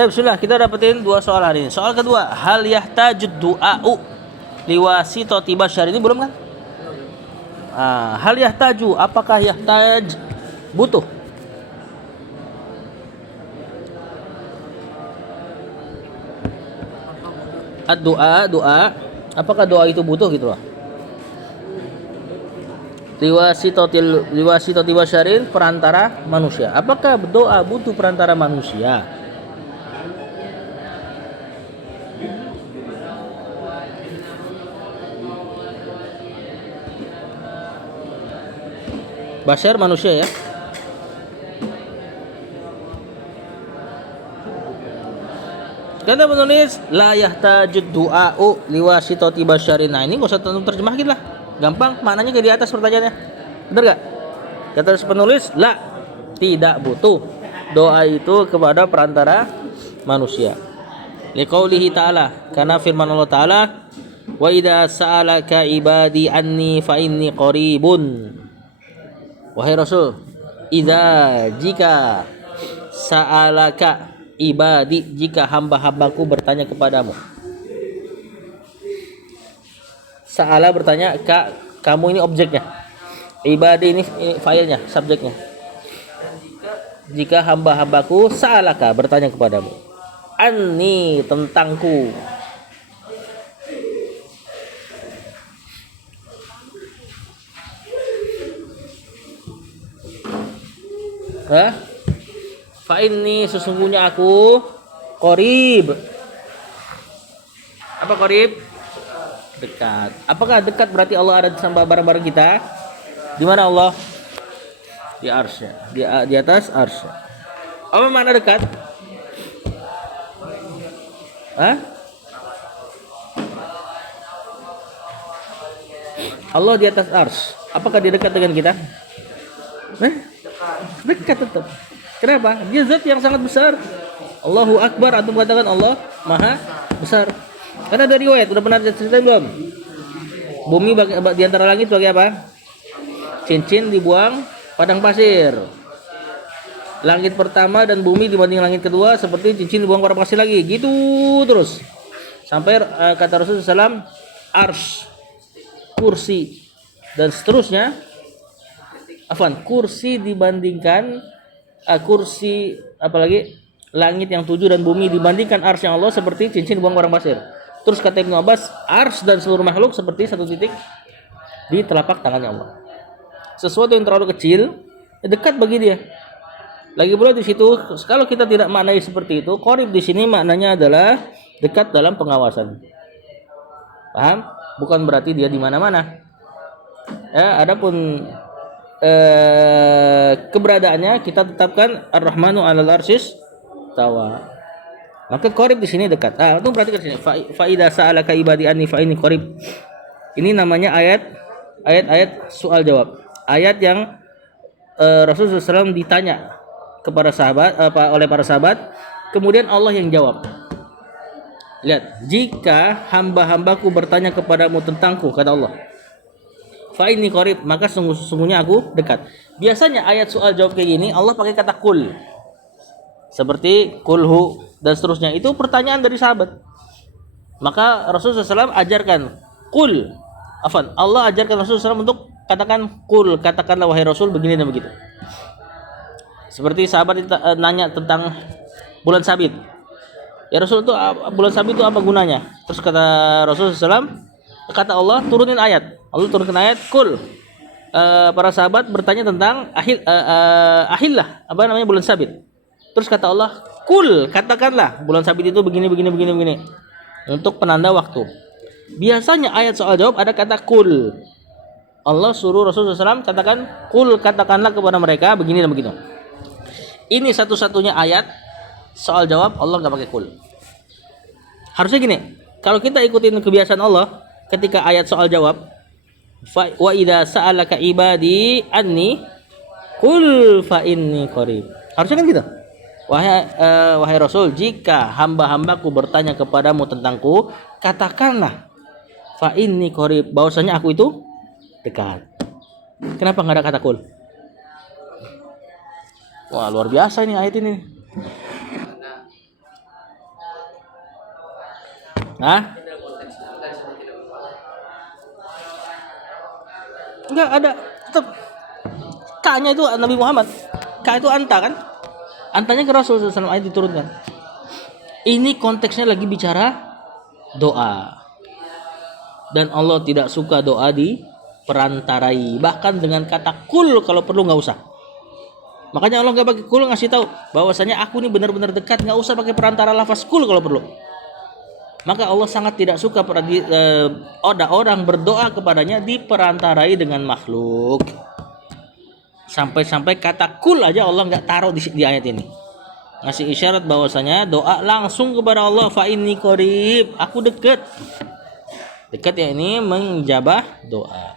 Baik, bismillah, kita dapetin 2 soal hari ini. Soal kedua, hal yahtajud du'a'u liwasitati basyar, ini belum kan? Hal yahtaju, apakah yahtaj butuh? Doa, apakah doa itu butuh gitu loh? Liwasitati basyarin, perantara manusia. Apakah doa butuh perantara manusia? Basyar manusia ya. Kita menulis la yahtajud du'a'u liwasitati basyarin. Nah, ini enggak usah terjemahin lah. Gampang, maknanya kayak di atas pertanyaannya. Benar enggak? Kata penulis la, tidak butuh doa itu kepada perantara manusia. Liqaulihi ta'ala, karena firman Allah Ta'ala, wa idza sa'alaka ibadi anni fa inni qaribun. Wahai Rasul, jika sa'alaka ibadi, jika hamba-hambaku bertanya kepadamu. Sa'ala bertanya, kamu ini objeknya. Ibadi ini failnya, subjeknya. Jika hamba-hambaku sa'alaka bertanya kepadamu. Anni, tentangku. Fa inni, sesungguhnya aku qarib. Apa qarib? Dekat. Apakah dekat berarti Allah ada sama bareng-bareng kita? Di mana Allah? Di arsy. Di atas arsy. Apa makna dekat? Allah di atas arsy. Apakah dia dekat dengan kita? Dekat tetap. Kenapa? Dia zat yang sangat besar. Allahu Akbar, atau mengatakan Allah Maha Besar. Karena dari riwayat, udah pernah cerita belum? Bumi di antara langit sebagai apa? Cincin dibuang padang pasir. Langit pertama dan bumi dibanding langit kedua seperti cincin dibuang padang pasir lagi. Gitu terus. Sampai kata Rasulullah SAW, arsy, kursi, dan seterusnya. Kursi dibandingkan kursi, apalagi langit yang 7 dan bumi dibandingkan arsy yang Allah seperti cincin dibuang padang pasir. Terus kata Ibnu Abbas, arsy dan seluruh makhluk seperti satu titik di telapak tangannya Allah. Sesuatu yang terlalu kecil dekat bagi dia. Lagi pula di situ, kalau kita tidak maknai seperti itu, qarib di sini maknanya adalah dekat dalam pengawasan. Paham? Bukan berarti dia di mana-mana. Ya, adapun keberadaannya kita tetapkan Ar-Rahmanu 'alal arsyis tawa. Maka qarib di sini dekat. Itu berarti di sini fa idza sa'alaka ibadi anni fa inni qarib. Ini namanya ayat soal jawab. Ayat yang Rasulullah SAW ditanya kepada sahabat oleh para sahabat, kemudian Allah yang jawab. Lihat, jika hamba-hambaku bertanya kepadamu tentangku, kata Allah, fa inni qarib, maka sungguhnya aku dekat. Biasanya ayat soal jawab kayak gini Allah pakai kata kul. Seperti kulhu dan seterusnya, itu pertanyaan dari sahabat. Maka Rasulullah SAW ajarkan kul. Allah ajarkan Rasulullah SAW untuk katakan kul, katakanlah wahai Rasul begini dan begitu. Seperti sahabat nanya tentang bulan sabit. Ya Rasul, itu bulan sabit itu apa gunanya? Terus kata Rasulullah SAW, kata Allah turunin ayat. Allah turunkan ayat kul. Para sahabat bertanya tentang ahillah, apa namanya bulan sabit. Terus kata Allah, kul, katakanlah bulan sabit itu begini. Untuk penanda waktu. Biasanya ayat soal jawab ada kata kul. Allah suruh Rasulullah SAW katakan kul, katakanlah kepada mereka begini dan begitu. Ini satu-satunya ayat soal jawab Allah nggak pakai kul. Harusnya gini, kalau kita ikutin kebiasaan Allah ketika ayat soal jawab, wa idza sa'alaka ibadi anni qul fa inni qarib. Harusnya kan gitu. Wahai Rasul, jika hamba-hambaku bertanya kepadamu tentangku, katakanlah fa inni qarib, bahwasanya aku itu dekat. Kenapa enggak ada kata kul? Wah, luar biasa ini ayat ini. Hah? Enggak ada, tetap K-nya itu Nabi Muhammad. K itu anta kan? Antanya ke Rasul SAW ayat diturunkan. Ini konteksnya lagi bicara doa. Dan Allah tidak suka doa di perantarai. Bahkan dengan kata kul kalau perlu nggak usah. Makanya Allah nggak pakai kul, ngasih tahu bahwasanya aku ini benar-benar dekat, nggak usah pakai perantara lafaz kul kalau perlu. Maka Allah sangat tidak suka orang berdoa kepadanya diperantarai dengan makhluk. Sampai-sampai kata kul aja Allah nggak taruh di ayat ini. Ngasih isyarat bahwasanya doa langsung kepada Allah, fa inni qarib, aku dekat. Dekat ya, ini menjabah doa.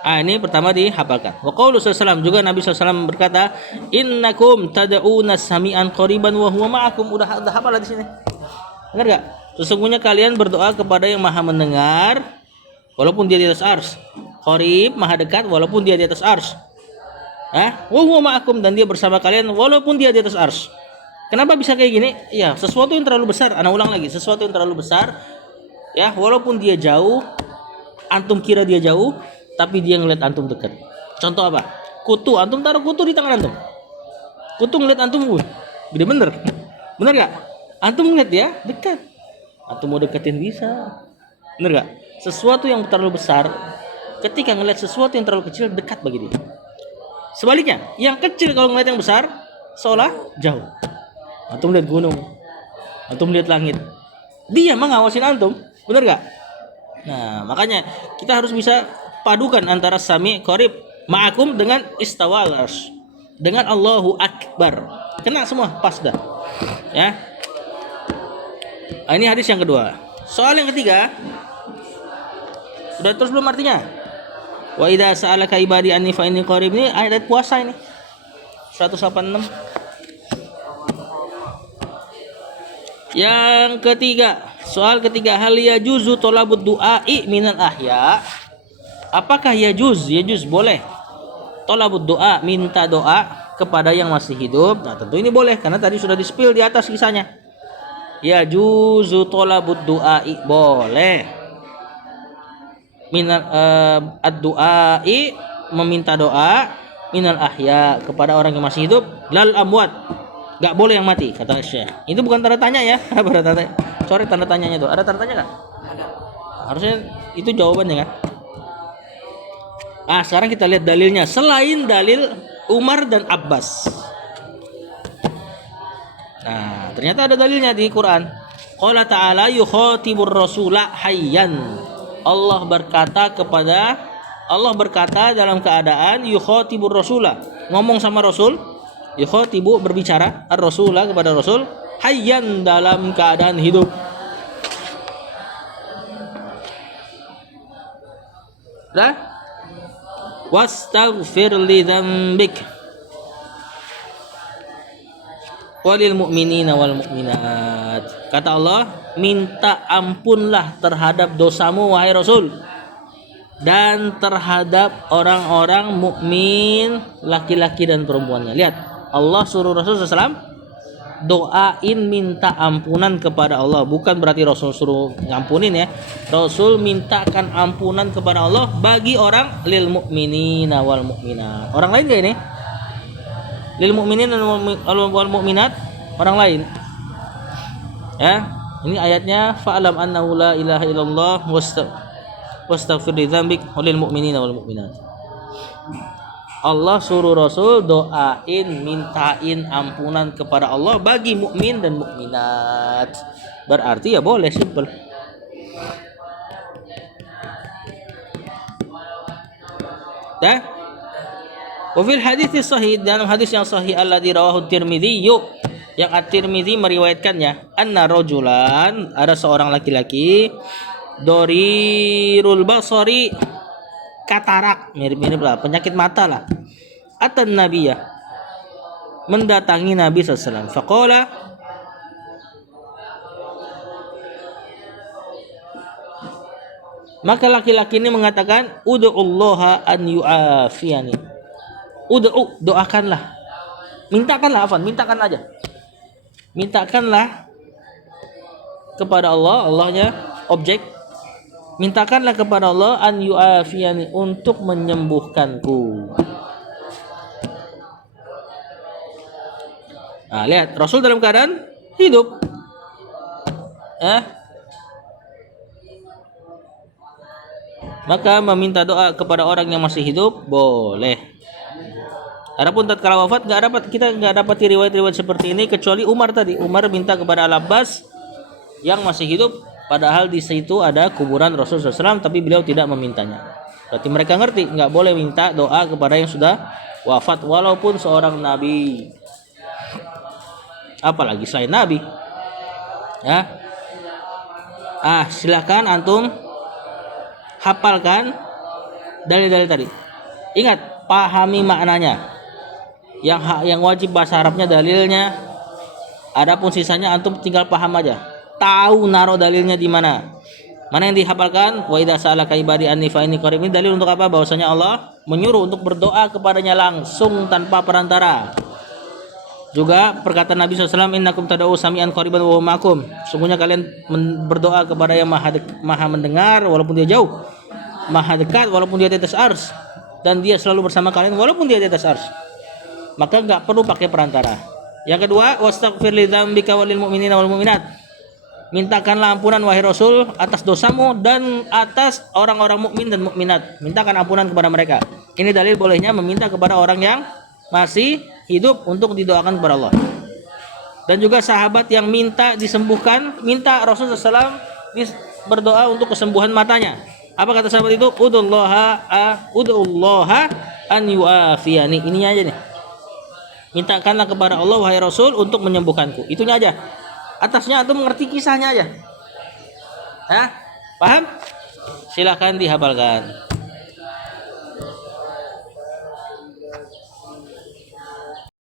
Ini pertama dihafalkan. Wa qaulu sallallahu juga Nabi SAW berkata, innakum tad'una sami'an qariban wa huwa ma'akum. Udah hafal di sini. Benar enggak? Sesungguhnya kalian berdoa kepada yang Maha mendengar walaupun dia di atas ars. Qarib, Maha dekat walaupun dia di atas ars. Wa huwa ma'akum, dan dia bersama kalian walaupun dia di atas ars. Kenapa bisa kayak gini? Ya, sesuatu yang terlalu besar. Ana ulang lagi, sesuatu yang terlalu besar. Ya, walaupun dia jauh, antum kira dia jauh, tapi dia ngeliat antum dekat. Contoh apa? Kutu, antum taruh kutu di tangan antum. Kutu ngeliat antum, gede bener. Bener gak? Antum ngeliat dia dekat. Antum mau deketin bisa. Bener gak? Sesuatu yang terlalu besar, ketika ngeliat sesuatu yang terlalu kecil, dekat bagi dia. Sebaliknya, yang kecil kalau ngeliat yang besar, seolah jauh. Antum lihat gunung, antum lihat langit, dia mengawasin antum. Bener gak? Nah, makanya kita harus bisa padukan antara sami, qarib, ma'akum dengan istawa al-arsy, dengan Allahu Akbar. Kena semua, pas dah. Ya. Ini hadis yang kedua. Soal yang ketiga, sudah terus belum artinya? Wa idza sa'alaka ibadi anni fa inni qarib, ini ayat puasa ini. 186. Yang ketiga, soal ketiga, hal yajuzu thalabud du'a'i minal ahya. Apakah yajuz boleh thalabud du'a, minta doa kepada yang masih hidup? Nah, tentu ini boleh karena tadi sudah di-spill di atas kisahnya. Yajuzu thalabud du'a'i, boleh. Minal ad-du'a'i, meminta doa, minal ahya, kepada orang yang masih hidup, lal amwat, gak boleh yang mati, kata Syekh. Itu bukan tanda tanya ya. Coret tanda tanyanya tuh. Ada tanda tanya gak? Ada. Harusnya itu jawabannya kan. Sekarang kita lihat dalilnya. Selain dalil Umar dan Abbas. Nah, ternyata ada dalilnya di Quran. Qala ta'ala yukhatibur rasula hayyan. Allah berkata dalam keadaan yukhatibur rasula, ngomong sama Rasul. Yukhatibu, berbicara, ar-rasula, kepada Rasul, hayyan, dalam keadaan hidup. Dah? Wastaghfir li dzambik walil mu'minina wal mu'minat. Kata Allah, minta ampunlah terhadap dosamu wahai Rasul, dan terhadap orang-orang mukmin laki-laki dan perempuannya. Lihat, Allah suruh Rasul SAW doain, minta ampunan kepada Allah. Bukan berarti Rasul suruh ngampunin ya. Rasul mintakan ampunan kepada Allah bagi orang lil mu'minina wal mu'minat. Orang lain gak ini? Lil mu'minin wal mu'minat, orang lain. Ya, ini ayatnya fa'lam annahu la ilaha illallah wastaghfir li dzambik walil mu'minina wal mu'minat. Allah suruh Rasul doain, mintain ampunan kepada Allah bagi mukmin dan mukminat. Berarti ya boleh, simple. Dah? Wa fil hadits sahih, dalam hadis yang sahih alladzi rawahu Tirmidzi, yang At-Tirmidzi meriwayatkannya, anna rajulan, ada seorang laki-laki, dorirul basari, katarak, mirip-mirip lah, penyakit mata lah. Atan nabiyah, mendatangi Nabi SAW. Faqala, maka laki-laki ini mengatakan, ud'ullaha an yu'afiyani. Doakanlah. Mintakanlah aja. Mintakanlah kepada Allah, Allahnya objek. Mintakanlah kepada Allah an yu'afiyani, untuk menyembuhkanku. Nah, lihat Rasul dalam keadaan hidup. Maka meminta doa kepada orang yang masih hidup boleh. Adapun tatkala wafat kita nggak dapat riwayat-riwayat seperti ini kecuali Umar tadi. Umar minta kepada Al-Abbas yang masih hidup, padahal di situ ada kuburan Rasulullah SAW, tapi beliau tidak memintanya. Berarti mereka ngerti nggak boleh minta doa kepada yang sudah wafat walaupun seorang nabi, apalagi selain nabi. Ya. Silakan antum hafalkan dalil-dalil tadi. Ingat, pahami maknanya. Yang wajib bahasa Arabnya dalilnya. Adapun sisanya antum tinggal paham aja. Tahu naruh dalilnya di mana. Mana yang dihafalkan? Wa idza sa'alaka ibadi anni fa inni qarib. Ini dalil untuk apa? Bahwasanya Allah menyuruh untuk berdoa kepadanya langsung tanpa perantara. Juga perkataan Nabi SAW, innakum tad'u sami'an qariban wa huwa ma'akum. Sungguhnya kalian berdoa kepada yang maha mendengar walaupun dia jauh, maha dekat walaupun dia di atas ars, dan dia selalu bersama kalian walaupun dia di atas ars. Maka enggak perlu pakai perantara. Yang kedua, wastaghfir li dzambika walil mu'minina wal mu'minat. Mintakanlah ampunan wahai Rasul atas dosamu dan atas orang-orang mukmin dan mukminat. Mintakan ampunan kepada mereka. Ini dalil bolehnya meminta kepada orang yang masih hidup untuk didoakan kepada Allah. Dan juga sahabat yang minta disembuhkan, minta Rasulullah SAW berdoa untuk kesembuhan matanya. Apa kata sahabat itu? Ud'ullaha an yu'afiyani. Ininya aja nih. Mintakanlah kepada Allah wahai Rasul untuk menyembuhkanku. Itunya aja. Atasnya antum mengerti kisahnya aja. Paham? Silakan dihafalkan.